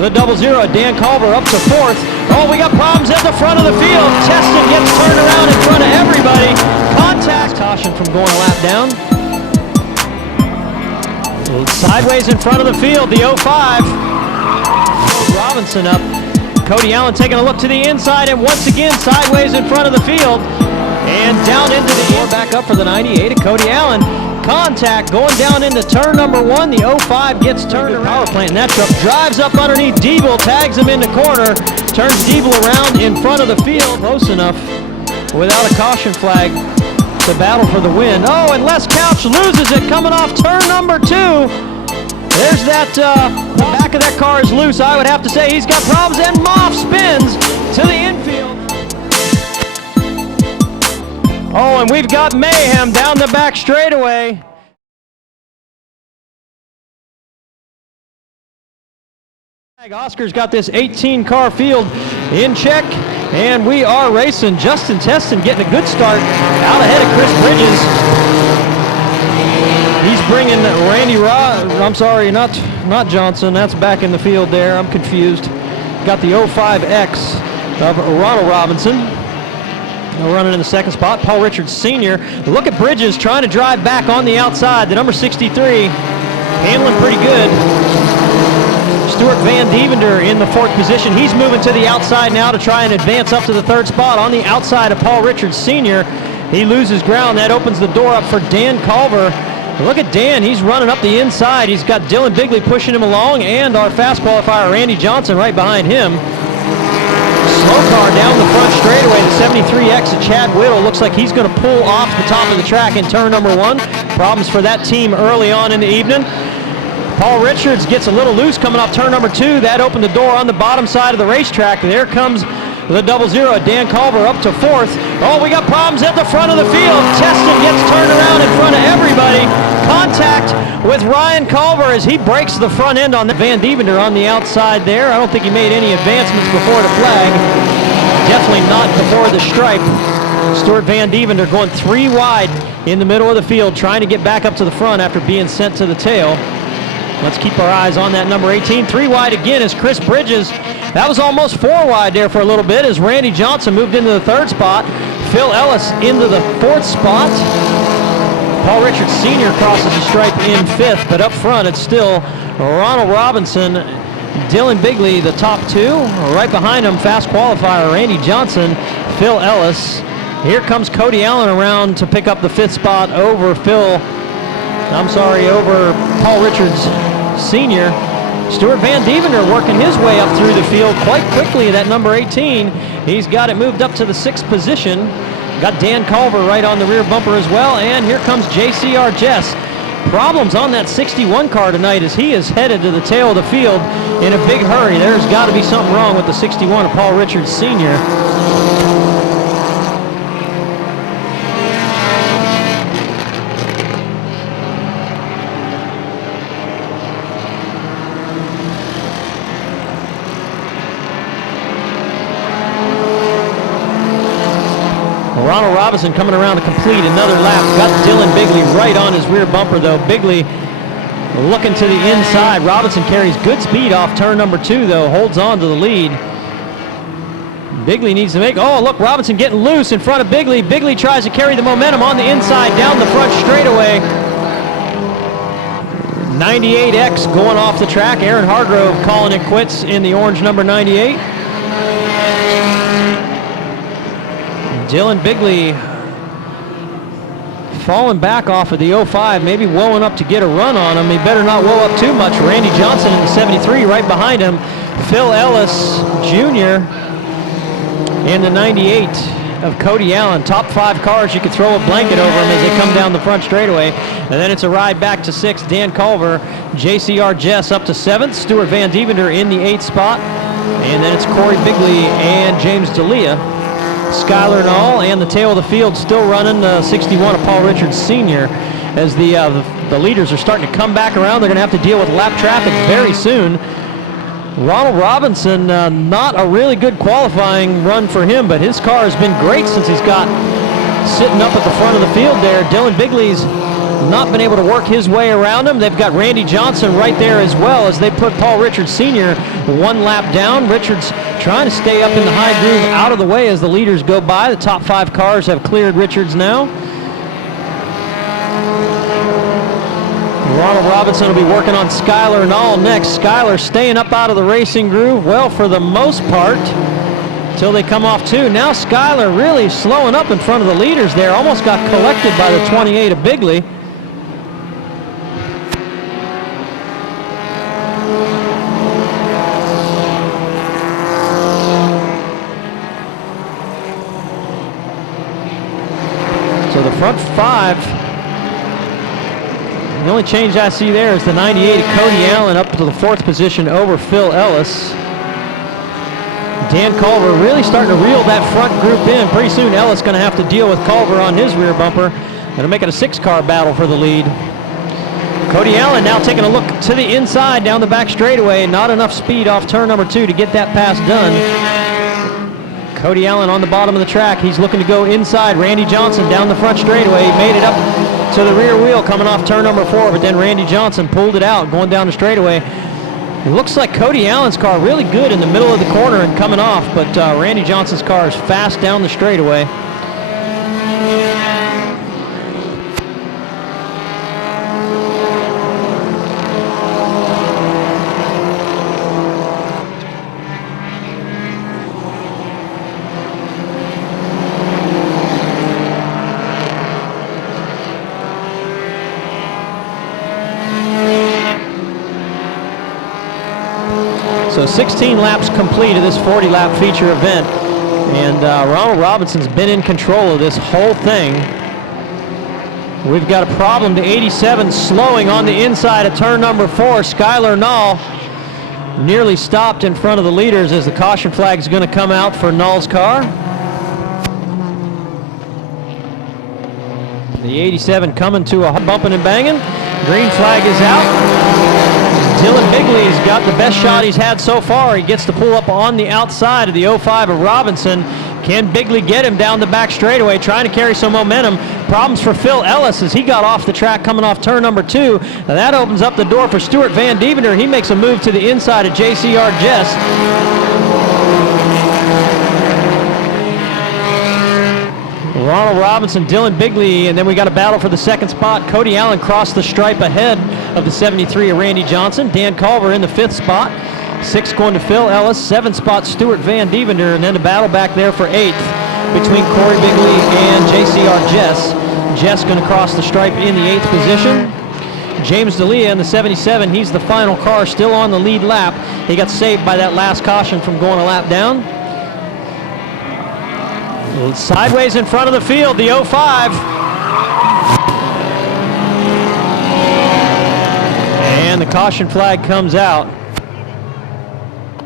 the 0-0. Dan Culver up to 4th. Oh, we got problems at the front of the field. Teston gets turned around in front of everybody. Contact. Caution from going a lap down. Sideways in front of the field, the 05. Robinson up. Cody Allen taking a look to the inside, and once again sideways in front of the field. And down into the door, back up for the 98 of Cody Allen. Contact going down into turn number 1. The 05 gets turned around. Power plant, and that truck drives up underneath Diebel, tags him in the corner, turns Diebel around in front of the field. Close enough without a caution flag to battle for the win. Oh, and Les Couch loses it coming off turn number 2. There's that, the back of that car is loose. I would have to say he's got problems, and Moff spins to the infield. Oh, and we've got mayhem down the back straightaway. Oscar's got this 18-car field in check, and we are racing. Justin Teston getting a good start out ahead of Chris Bridges. He's bringing I'm sorry, not Johnson. That's back in the field there. I'm confused. Got the 05X of Ronald Robinson. Running in the second spot, Paul Richards Sr. Look at Bridges trying to drive back on the outside. The number 63, handling pretty good. Stuart Van Dievender in the 4th position. He's moving to the outside now to try and advance up to the 3rd spot on the outside of Paul Richards Sr. He loses ground. That opens the door up for Dan Culver. Look at Dan, he's running up the inside. He's got Dylan Bigley pushing him along, and our fast qualifier Randy Johnson right behind him. Slow car down the front straightaway. The 73X of Chad Whittle looks like he's going to pull off the top of the track in turn number 1. Problems for that team early on in the evening. Paul Richards gets a little loose coming off turn number 2. That opened the door on the bottom side of the racetrack. There comes the 0-0. Dan Culver up to 4th. Oh, we got problems at the front of the field. Teston gets turned around in front of everybody. Contact with Ryan Culver as he breaks the front end on the Van Dievender on the outside there. I don't think he made any advancements before the flag. Definitely not before the stripe. Stuart Van Dievender going 3 wide in the middle of the field, trying to get back up to the front after being sent to the tail. Let's keep our eyes on that number 18. 3 wide again is Chris Bridges. That was almost 4 wide there for a little bit as Randy Johnson moved into the 3rd spot. Phil Ellis into the 4th spot. Paul Richards Sr. crosses the stripe in 5th, but up front it's still Ronald Robinson, Dylan Bigley, the top 2. Right behind him, fast qualifier Randy Johnson, Phil Ellis. Here comes Cody Allen around to pick up the 5th spot over over Paul Richards Sr. Stuart Van Dievender working his way up through the field quite quickly, that number 18. He's got it moved up to the 6th position. Got Dan Culver right on the rear bumper as well, and here comes JCR Jess. Problems on that 61 car tonight as he is headed to the tail of the field in a big hurry. There's got to be something wrong with the 61 of Paul Richards Sr. Ronald Robinson coming around to complete another lap. Got Dylan Bigley right on his rear bumper though. Bigley looking to the inside. Robinson carries good speed off turn number 2 though. Holds on to the lead. Bigley needs to make, oh look, Robinson getting loose in front of Bigley. Bigley tries to carry the momentum on the inside down the front straightaway. 98X going off the track. Aaron Hargrove calling it quits in the orange number 98. Dylan Bigley falling back off of the 05, maybe woeing up to get a run on him. He better not woe up too much. Randy Johnson in the 73 right behind him. Phil Ellis Jr. in the 98 of Cody Allen. Top 5 cars, you could throw a blanket over them as they come down the front straightaway. And then it's a ride back to 6th. Dan Culver, JCR Jess up to 7th. Stuart Van Dievender in the 8th spot. And then it's Corey Bigley and James D'Elia. Skyler Nall and the tail of the field still running, 61 of Paul Richards Sr. as the leaders are starting to come back around. They're going to have to deal with lap traffic very soon. Ronald Robinson, not a really good qualifying run for him, but his car has been great since he's got sitting up at the front of the field there. Dylan Bigley's not been able to work his way around him. They've got Randy Johnson right there as well as they put Paul Richards Sr. one lap down. Richards trying to stay up in the high groove out of the way as the leaders go by. The top 5 cars have cleared Richards now. Ronald Robinson will be working on Skylar Nall next. Skylar staying up out of the racing groove, well, for the most part, until they come off too. Now Skylar really slowing up in front of the leaders there. Almost got collected by the 28 of Bigley. So the front 5. The only change I see there is the 98 of Cody Allen up to the 4th position over Phil Ellis. Dan Culver really starting to reel that front group in. Pretty soon Ellis going to have to deal with Culver on his rear bumper. Going to make it a 6-car battle for the lead. Cody Allen now taking a look to the inside down the back straightaway. Not enough speed off turn number 2 to get that pass done. Cody Allen on the bottom of the track. He's looking to go inside. Randy Johnson down the front straightaway. He made it up to the rear wheel coming off turn number 4, but then Randy Johnson pulled it out going down the straightaway. It looks like Cody Allen's car really good in the middle of the corner and coming off, but Randy Johnson's car is fast down the straightaway. So 16 laps complete of this 40-lap feature event, and Ronald Robinson's been in control of this whole thing. We've got a problem to 87 slowing on the inside of turn number 4. Skylar Nall nearly stopped in front of the leaders as the caution flag is going to come out for Nall's car. The 87 coming to a bumping and banging. Green flag is out. Dylan Bigley's got the best shot he's had so far. He gets to pull up on the outside of the 05 of Robinson. Can Bigley get him down the back straightaway, trying to carry some momentum? Problems for Phil Ellis as he got off the track coming off turn number 2. Now that opens up the door for Stuart Van Deventer. He makes a move to the inside of JCR Jess. Ronald Robinson, Dylan Bigley, and then we got a battle for the 2nd spot. Cody Allen crossed the stripe ahead of the 73 of Randy Johnson. Dan Culver in the 5th spot. 6th going to Phil Ellis. 7th spot Stuart Van Deventer, and then the battle back there for 8th between Corey Bigley and JCR Jess. Jess going to cross the stripe in the 8th position. James D'Elia in the 77. He's the final car, still on the lead lap. He got saved by that last caution from going a lap down. Sideways in front of the field, the 05. And the caution flag comes out.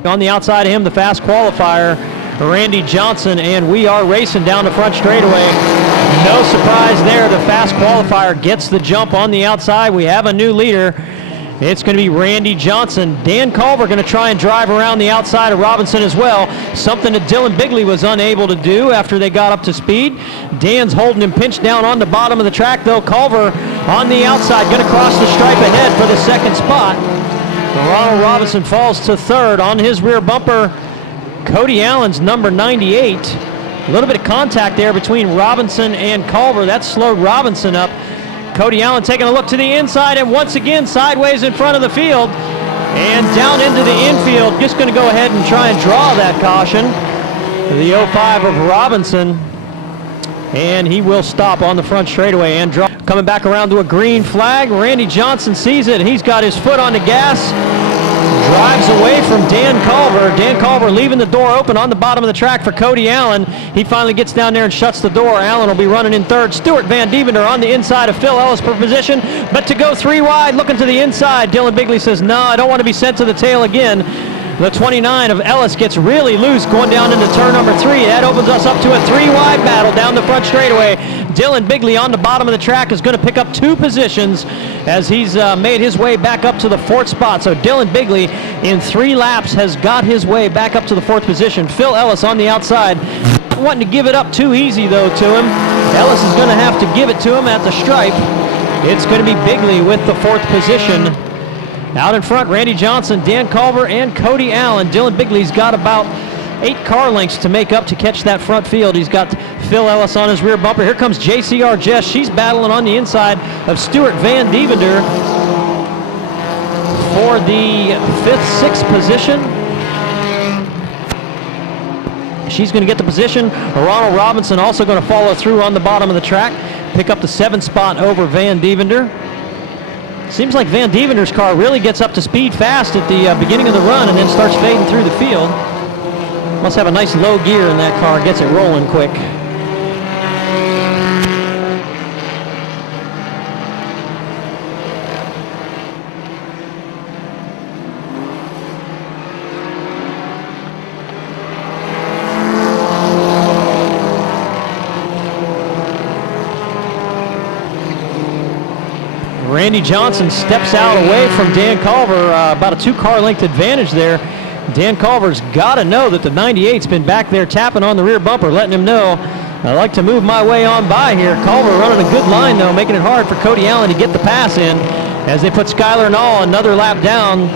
On the outside of him, the fast qualifier, Randy Johnson, and we are racing down the front straightaway. No surprise there, the fast qualifier gets the jump on the outside. We have a new leader. It's going to be Randy Johnson. Dan Culver going to try and drive around the outside of Robinson as well, something that Dylan Bigley was unable to do after they got up to speed. Dan's holding him pinched down on the bottom of the track, though. Culver on the outside, going to cross the stripe ahead for the 2nd spot. Ronald Robinson falls to 3rd. On his rear bumper, Cody Allen's number 98. A little bit of contact there between Robinson and Culver. That slowed Robinson up. Cody Allen taking a look to the inside, and once again sideways in front of the field and down into the infield. Just going to go ahead and try and draw that caution. The 05 of Robinson, and he will stop on the front straightaway and draw. Coming back around to a green flag. Randy Johnson sees it. He's got his foot on the gas. Drives away from Dan Culver. Dan Culver leaving the door open on the bottom of the track for Cody Allen. He finally gets down there and shuts the door. Allen will be running in 3rd. Stuart Van Deventer on the inside of Phil Ellis for position, but to go 3 wide, looking to the inside. Dylan Bigley says, no, I don't want to be sent to the tail again. The 29 of Ellis gets really loose going down into turn number 3. That opens us up to a 3-wide battle down the front straightaway. Dylan Bigley on the bottom of the track is going to pick up 2 positions as he's made his way back up to the 4th spot. So Dylan Bigley in 3 laps has got his way back up to the 4th position. Phil Ellis on the outside, wanting to give it up too easy though to him. Ellis is going to have to give it to him at the stripe. It's going to be Bigley with the 4th position. Out in front, Randy Johnson, Dan Culver, and Cody Allen. Dylan Bigley's got about 8 car lengths to make up to catch that front field. He's got Phil Ellis on his rear bumper. Here comes JCR Jess. She's battling on the inside of Stuart Van Dievender for the 5th, 6th position. She's going to get the position. Ronald Robinson also going to follow through on the bottom of the track, pick up the 7th spot over Van Dievender. Seems like Van Dievender's car really gets up to speed fast at the beginning of the run and then starts fading through the field. Must have a nice low gear in that car, gets it rolling quick. Randy Johnson steps out away from Dan Culver, about a 2-car length advantage there. Dan Culver's got to know that the 98's been back there tapping on the rear bumper, letting him know, I like to move my way on by here. Culver running a good line, though, making it hard for Cody Allen to get the pass in as they put Skyler Nall another lap down.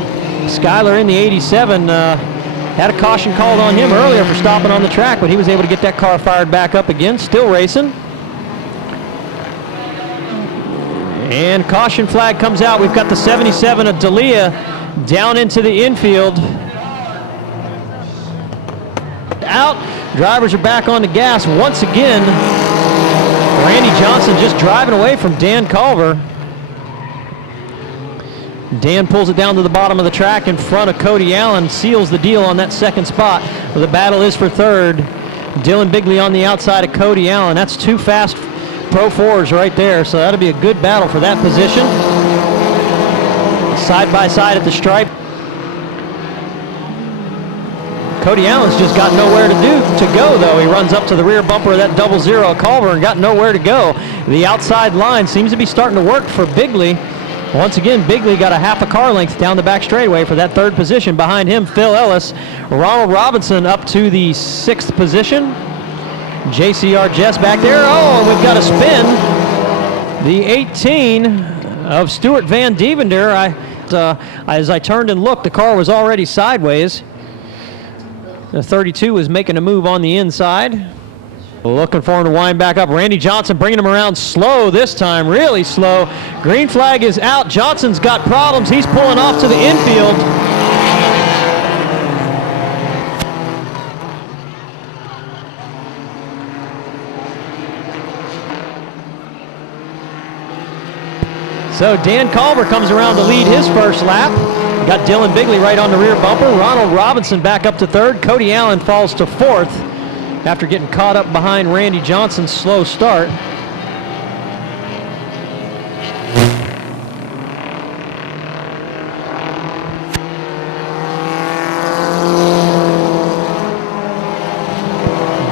Skyler in the 87 had a caution called on him earlier for stopping on the track, but he was able to get that car fired back up again, still racing. And caution flag comes out. We've got the 77 of D'Elia down into the infield. Out. Drivers are back on the gas once again. Randy Johnson just driving away from Dan Culver. Dan pulls it down to the bottom of the track in front of Cody Allen, seals the deal on that 2nd spot. The battle is for 3rd. Dylan Bigley on the outside of Cody Allen. That's 2 fast Pro 4s right there, so that'll be a good battle for that position. Side by side at the stripe. Cody Allen's just got nowhere to go, though. He runs up to the rear bumper of that 00 Culver and got nowhere to go. The outside line seems to be starting to work for Bigley. Once again, Bigley got a 1/2 car length down the back straightaway for that 3rd position. Behind him, Phil Ellis. Ronald Robinson up to the 6th position. JCR Jess back there. Oh, we've got a spin. The 18 of Stuart Van Dievender. As I turned and looked, the car was already sideways. The 32 was making a move on the inside. Looking for him to wind back up. Randy Johnson bringing him around slow this time, really slow. Green flag is out. Johnson's got problems. He's pulling off to the infield. So Dan Culver comes around to lead his 1st lap. Got Dylan Bigley right on the rear bumper. Ronald Robinson back up to 3rd. Cody Allen falls to 4th after getting caught up behind Randy Johnson's slow start.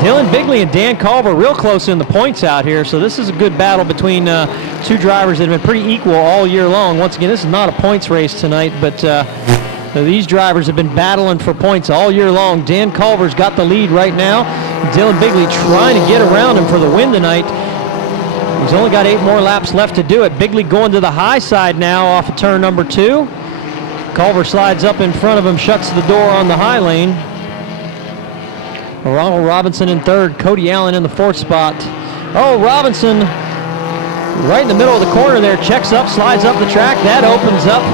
Dylan Bigley and Dan Culver real close in the points out here, so this is a good battle between 2 drivers that have been pretty equal all year long. Once again, this is not a points race tonight, but these drivers have been battling for points all year long. Dan Culver's got the lead right now. Dylan Bigley trying to get around him for the win tonight. He's only got 8 more laps left to do it. Bigley going to the high side now off of turn number 2. Culver slides up in front of him, shuts the door on the high lane. Ronald Robinson in 3rd, Cody Allen in the 4th spot. Oh, Robinson right in the middle of the corner there, checks up, slides up the track. That opens up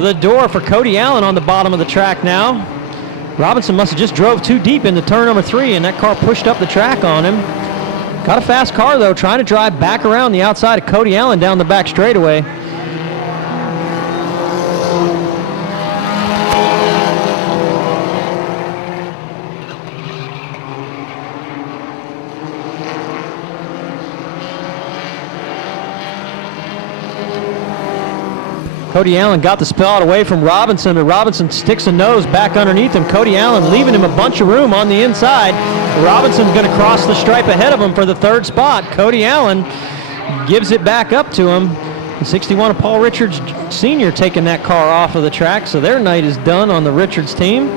the door for Cody Allen on the bottom of the track now. Robinson must have just drove too deep into turn number 3, and that car pushed up the track on him. Got a fast car, though, trying to drive back around the outside of Cody Allen down the back straightaway. Cody Allen got the spot away from Robinson, and Robinson sticks a nose back underneath him. Cody Allen leaving him a bunch of room on the inside. Robinson's going to cross the stripe ahead of him for the 3rd spot. Cody Allen gives it back up to him. The 61 of Paul Richards Sr. taking that car off of the track, so their night is done on the Richards team.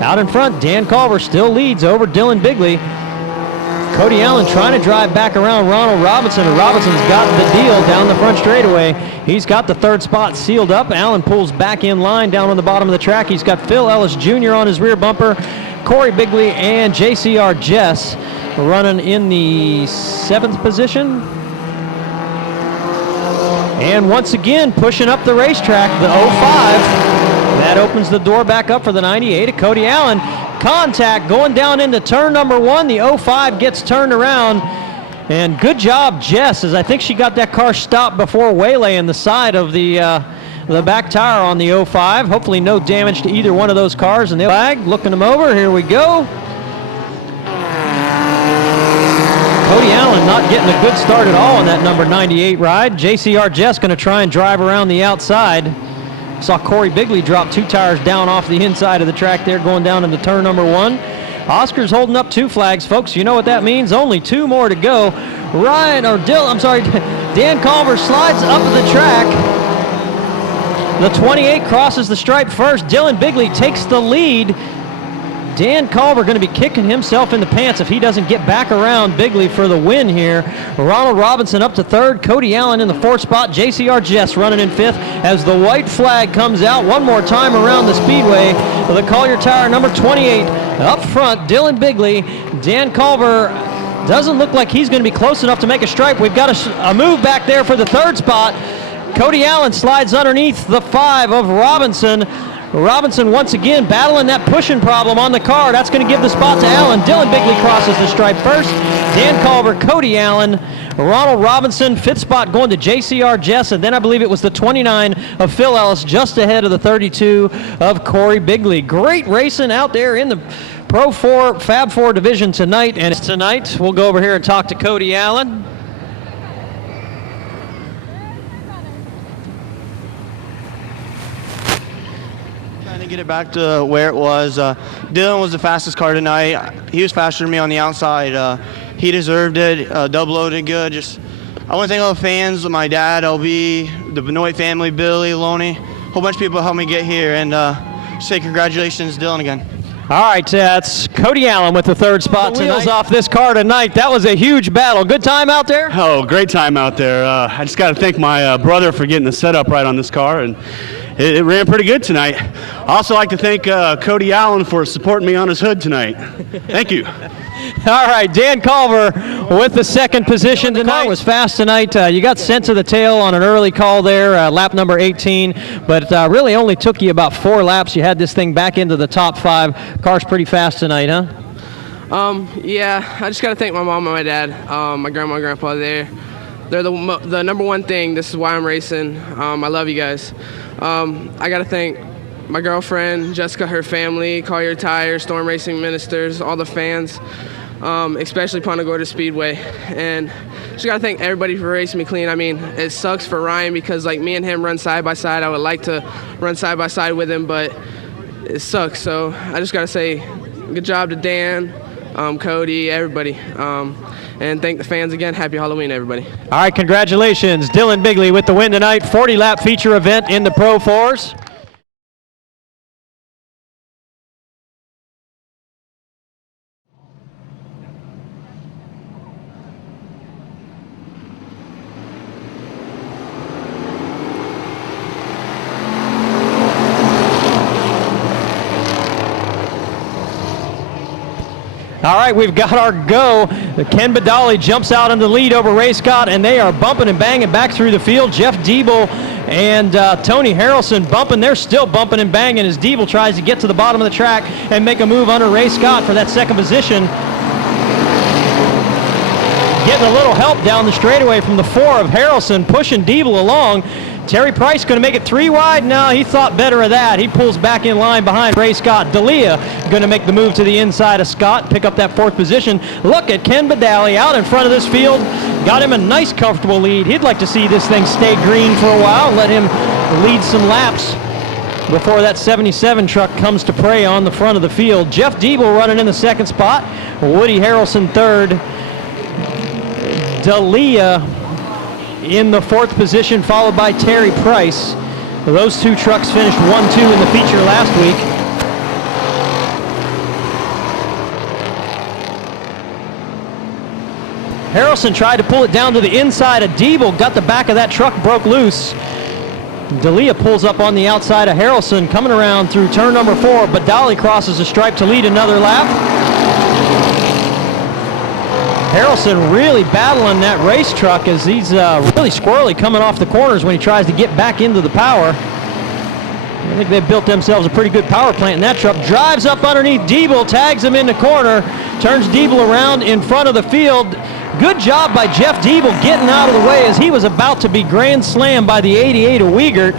Out in front, Dan Culver still leads over Dylan Bigley. Cody Allen trying to drive back around Ronald Robinson, and Robinson's got the deal down the front straightaway. He's got the third spot sealed up. Allen pulls back in line down on the bottom of the track. He's got Phil Ellis Jr. on his rear bumper, Corey Bigley and JCR Jess running in the 7th position. And once again, pushing up the racetrack, the 05. That opens the door back up for the 98 of Cody Allen. Contact going down into turn number 1. The 05 gets turned around. And good job, Jess, as I think she got that car stopped before waylaying the side of the back tire on the 05. Hopefully no damage to either one of those cars. And the flag, looking them over, here we go. Cody Allen not getting a good start at all on that number 98 ride. JCR Jess going to try and drive around the outside. Saw Corey Bigley drop 2 tires down off the inside of the track there going down into turn number 1. Oscar's holding up 2 flags, folks. You know what that means. Only 2 more to go. Dan Culver slides up the track. The 28 crosses the stripe first. Dylan Bigley takes the lead. Dan Culver going to be kicking himself in the pants if he doesn't get back around Bigley for the win here. Ronald Robinson up to 3rd. Cody Allen in the 4th spot. JCR Jess running in 5th as the white flag comes out one more time around the speedway. The Collier Tire number 28 up front. Dylan Bigley. Dan Culver doesn't look like he's going to be close enough to make a stripe. We've got a move back there for the 3rd spot. Cody Allen slides underneath the 5 of Robinson. Robinson once again battling that pushing problem on the car. That's going to give the spot to Allen. Dylan Bigley crosses the stripe first. Dan Culver, Cody Allen, Ronald Robinson, 5th spot going to JCR Jess, and then I believe it was the 29 of Phil Ellis just ahead of the 32 of Corey Bigley. Great racing out there in the Pro 4, Fab 4 division tonight. And tonight we'll go over here and talk to Cody Allen. Get it back to where it was. Dylan was the fastest car tonight. He was faster than me on the outside. He deserved it. Double loaded good. I want to thank all the fans, my dad, LB, the Benoit family, Billy, Lonnie, a whole bunch of people helped me get here, and say congratulations, Dylan, again. All right, that's Cody Allen with the 3rd spot. The wheels off this car tonight. That was a huge battle. Good time out there? Oh, great time out there. I just got to thank my brother for getting the setup right on this car, and it ran pretty good tonight. I also like to thank Cody Allen for supporting me on his hood tonight. Thank you. All right, Dan Culver with the 2nd position tonight. The car was fast tonight. You got sent to the tail on an early call there, lap number 18, but really only took you about 4 laps. You had this thing back into the top 5. Car's pretty fast tonight, huh? Yeah, I just got to thank my mom and my dad, my grandma and grandpa there. They're the number one thing. This is why I'm racing. I love you guys. I got to thank my girlfriend, Jessica, her family, Collier Tire, Storm Racing Ministers, all the fans, especially Punta Gorda Speedway. And just got to thank everybody for racing me clean. I mean, it sucks for Ryan because, like, me and him run side by side. I would like to run side by side with him, but it sucks. So I just got to say good job to Dan, Cody, everybody. And thank the fans again. Happy Halloween, everybody. All right, congratulations. Dylan Bigley with the win tonight. 40-lap feature event in the Pro 4s. All right, we've got our go. Ken Badali jumps out in the lead over Ray Scott, and they are bumping and banging back through the field. Jeff Diebel and Tony Harrelson bumping. They're still bumping and banging as Diebel tries to get to the bottom of the track and make a move under Ray Scott for that 2nd position. Getting a little help down the straightaway from the 4 of Harrelson, pushing Diebel along. Terry Price going to make it 3 wide. No, he thought better of that. He pulls back in line behind Ray Scott. D'Elia going to make the move to the inside of Scott, pick up that 4th position. Look at Ken Badali out in front of this field. Got him a nice, comfortable lead. He'd like to see this thing stay green for a while, let him lead some laps before that 77 truck comes to prey on the front of the field. Jeff Diebel running in the 2nd spot. Woody Harrelson 3rd. D'Elia in the 4th position, followed by Terry Price. Those 2 trucks finished 1-2 in the feature last week. Harrelson tried to pull it down to the inside of Diebel, got the back of that truck, broke loose. D'Elia pulls up on the outside of Harrelson, coming around through turn number 4, but Dolly crosses the stripe to lead another lap. Harrelson really battling that race truck as he's really squirrely coming off the corners when he tries to get back into the power. I think they've built themselves a pretty good power plant in that truck. Drives up underneath Diebel, tags him in the corner, turns Diebel around in front of the field. Good job by Jeff Diebel getting out of the way as he was about to be grand slammed by the 88 of Wiegert.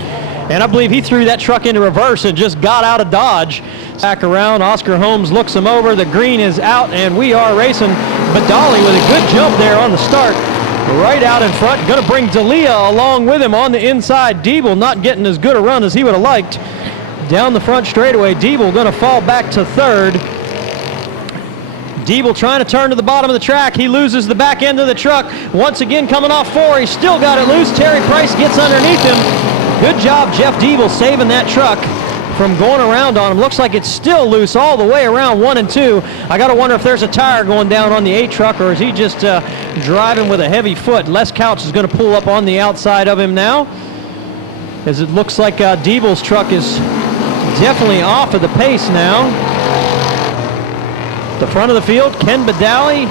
And I believe he threw that truck into reverse and just got out of dodge. Back around, Oscar Holmes looks him over. The green is out, and we are racing. Badali with a good jump there on the start. Right out in front, going to bring D'Elia along with him on the inside. Diebel not getting as good a run as he would have liked. Down the front straightaway, Diebel going to fall back to third. Diebel trying to turn to the bottom of the track. He loses the back end of the truck. Once again coming off 4. He's still got it loose. Terry Price gets underneath him. Good job, Jeff Diebel, saving that truck from going around on him. Looks like it's still loose all the way around 1 and 2. I got to wonder if there's a tire going down on the 8 truck, or is he just driving with a heavy foot. Les Couch is going to pull up on the outside of him now, as it looks like Diebel's truck is definitely off of the pace now. The front of the field, Ken Badali,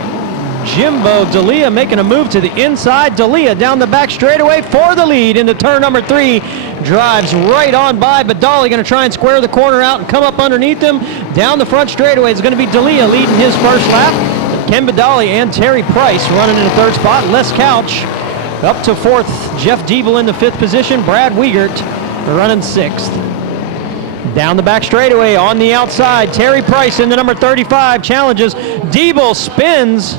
Jimbo D'Elia making a move to the inside. D'Elia down the back straightaway for the lead into turn number 3. Drives right on by Badali, going to try and square the corner out and come up underneath him. Down the front straightaway is going to be D'Elia leading his first lap. Ken Badali and Terry Price running in the 3rd spot. Les Couch up to 4th. Jeff Diebel in the 5th position. Brad Wiegert running 6th. Down the back straightaway on the outside, Terry Price in the number 35 challenges. Diebel spins.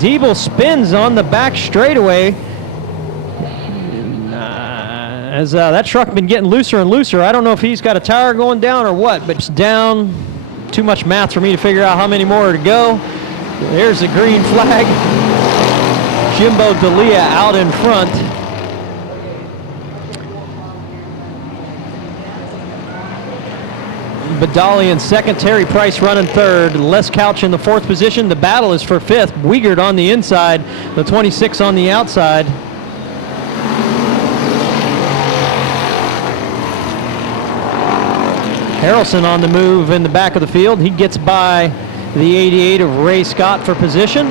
Diebel spins on the back straightaway. As that truck been getting looser and looser. I don't know if he's got a tire going down or what, but it's down. Too much math for me to figure out how many more to go. There's the green flag. Jimbo D'Elia out in front. Badali in 2nd, Terry Price running 3rd, Les Couch in the 4th position. The battle is for 5th. Wiegert on the inside, the 26 on the outside. Harrelson on the move in the back of the field. He gets by the 88 of Ray Scott for position.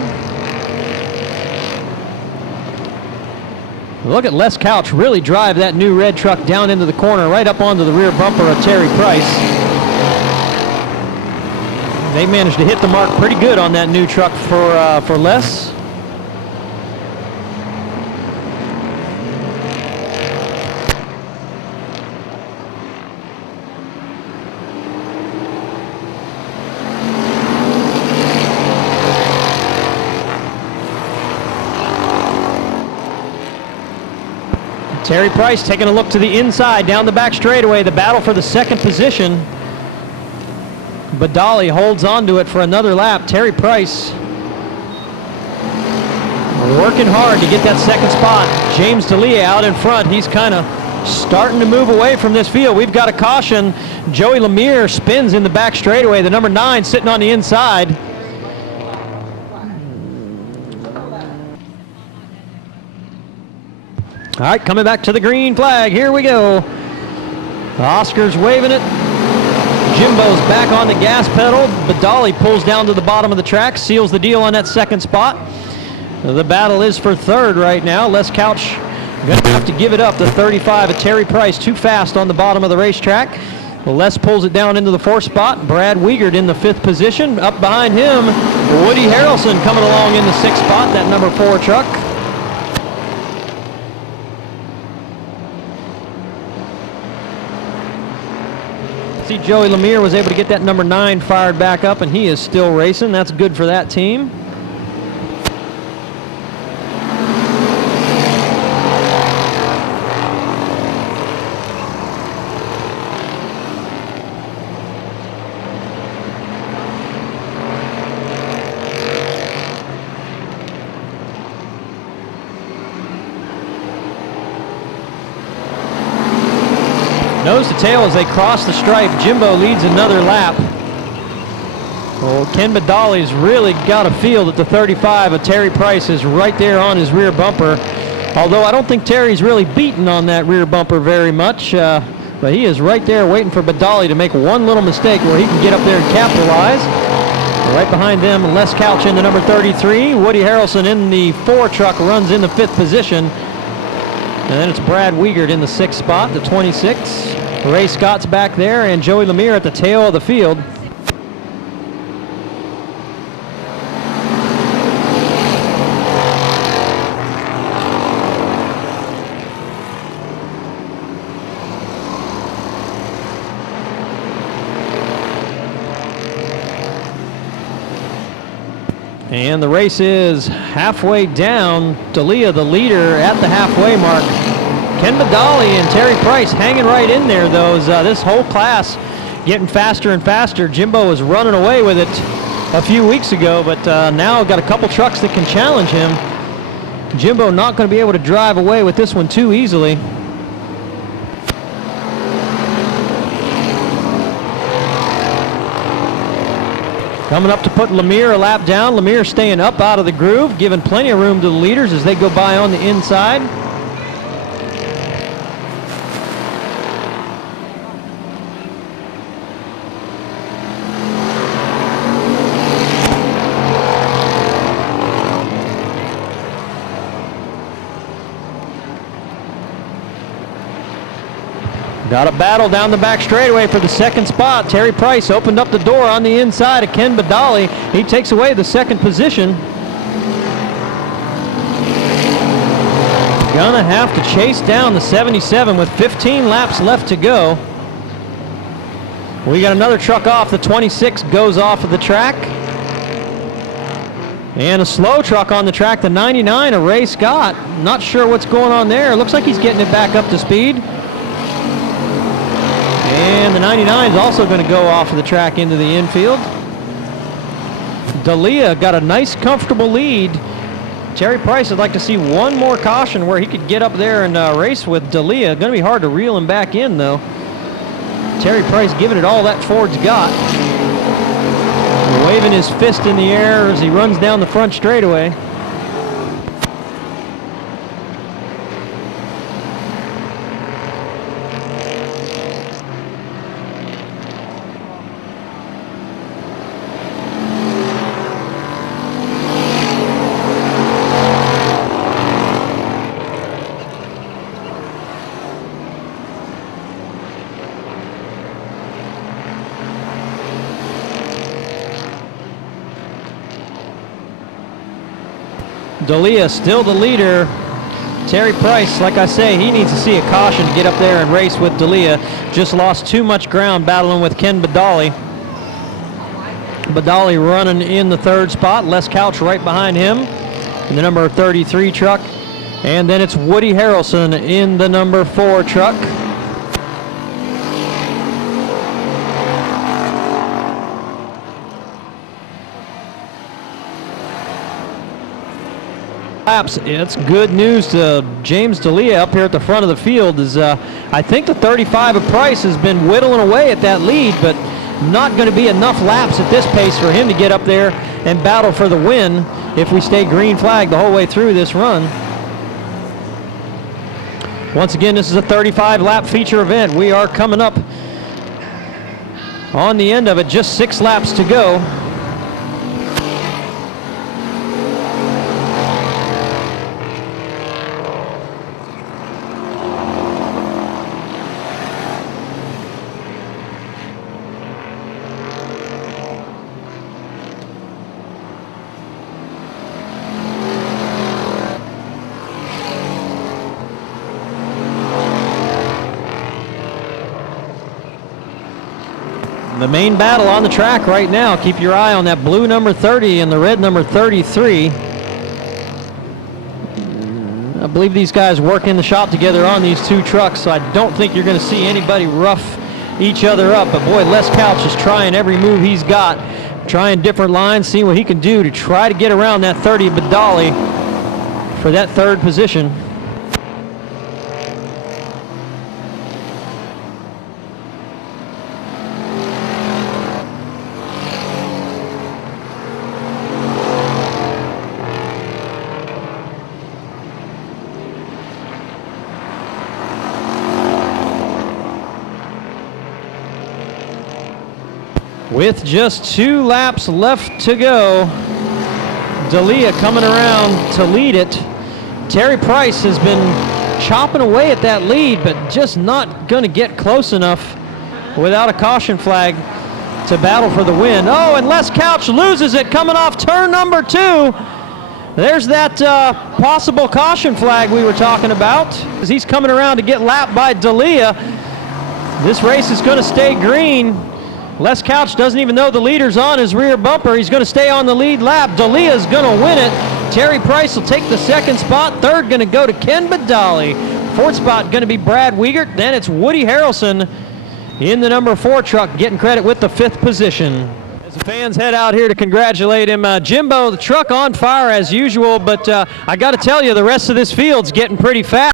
Look at Les Couch really drive that new red truck down into the corner, right up onto the rear bumper of Terry Price. They managed to hit the mark pretty good on that new truck for Les. Terry Price taking a look to the inside, down the back straightaway. The battle for the 2nd position. Badali holds on to it for another lap. Terry Price working hard to get that 2nd spot. James D'Elia out in front. He's kind of starting to move away from this field. We've got a caution. Joey Lemire spins in the back straightaway. The number 9 sitting on the inside. All right, coming back to the green flag. Here we go. Oscar's waving it. Jimbo's back on the gas pedal. Badali pulls down to the bottom of the track, seals the deal on that 2nd spot. The battle is for 3rd right now. Les Couch going to have to give it up. The 35 of Terry Price too fast on the bottom of the racetrack. Les pulls it down into the 4th spot. Brad Wiegert in the 5th position. Up behind him, Woody Harrelson coming along in the 6th spot, that number 4 truck. See, Joey Lemire was able to get that number 9 fired back up, and he is still racing. That's good for that team. Nose to tail as they cross the stripe. Jimbo leads another lap. Well, Ken Badali's really got a feel that the 35 of Terry Price is right there on his rear bumper. Although I don't think Terry's really beaten on that rear bumper very much. But he is right there waiting for Badali to make one little mistake where he can get up there and capitalize. Right behind them, Les Couch in the number 33. Woody Harrelson in the 4 truck runs in the 5th position. And then it's Brad Wiegert in the 6th spot, the 26. Ray Scott's back there, and Joey Lemire at the tail of the field. And the race is halfway down. D'Elia, the leader, at the halfway mark. Ken Badali and Terry Price hanging right in there, though. This whole class getting faster and faster. Jimbo was running away with it a few weeks ago, but now got a couple trucks that can challenge him. Jimbo not going to be able to drive away with this one too easily. Coming up to put Lemire a lap down. Lemire staying up out of the groove, giving plenty of room to the leaders as they go by on the inside. Got a battle down the back straightaway for the 2nd spot. Terry Price opened up the door on the inside of Ken Badali. He takes away the 2nd position. Gonna have to chase down the 77 with 15 laps left to go. We got another truck off. The 26 goes off of the track. And a slow truck on the track, the 99 of Ray Scott. Not sure what's going on there. Looks like he's getting it back up to speed. And the 99 is also going to go off of the track into the infield. D'Elia got a nice, comfortable lead. Terry Price would like to see one more caution where he could get up there and race with D'Elia. Going to be hard to reel him back in, though. Terry Price giving it all that Ford's got. Waving his fist in the air as he runs down the front straightaway. D'Elia still the leader. Terry Price, like I say, he needs to see a caution to get up there and race with D'Elia. Just lost too much ground battling with Ken Badali. Badali running in the 3rd spot. Les Couch right behind him in the number 33 truck. And then it's Woody Harrelson in the number 4 truck. It's good news to James D'Elia up here at the front of the field. I think the 35 of Price has been whittling away at that lead, but not going to be enough laps at this pace for him to get up there and battle for the win if we stay green flag the whole way through this run. Once again, this is a 35 lap feature event. We are coming up on the end of it, just 6 laps to go. The main battle on the track right now. Keep your eye on that blue number 30 and the red number 33. I believe these guys work in the shop together on these 2 trucks, so I don't think you're going to see anybody rough each other up. But boy, Les Couch is trying every move he's got, trying different lines, seeing what he can do to try to get around that 30 of Badali for that 3rd position. With just 2 laps left to go, D'Elia coming around to lead it. Terry Price has been chopping away at that lead, but just not going to get close enough without a caution flag to battle for the win. Oh, and Les Couch loses it coming off turn number 2. There's that possible caution flag we were talking about. As he's coming around to get lapped by D'Elia. This race is going to stay green. Les Couch doesn't even know the leader's on his rear bumper. He's going to stay on the lead lap. D'Elia's going to win it. Terry Price will take the 2nd spot. 3rd going to go to Ken Badali. 4th spot going to be Brad Wiegert. Then it's Woody Harrelson in the number 4 truck, getting credit with the 5th position. As the fans head out here to congratulate him, Jimbo, the truck on fire as usual, but I got to tell you, the rest of this field's getting pretty fast.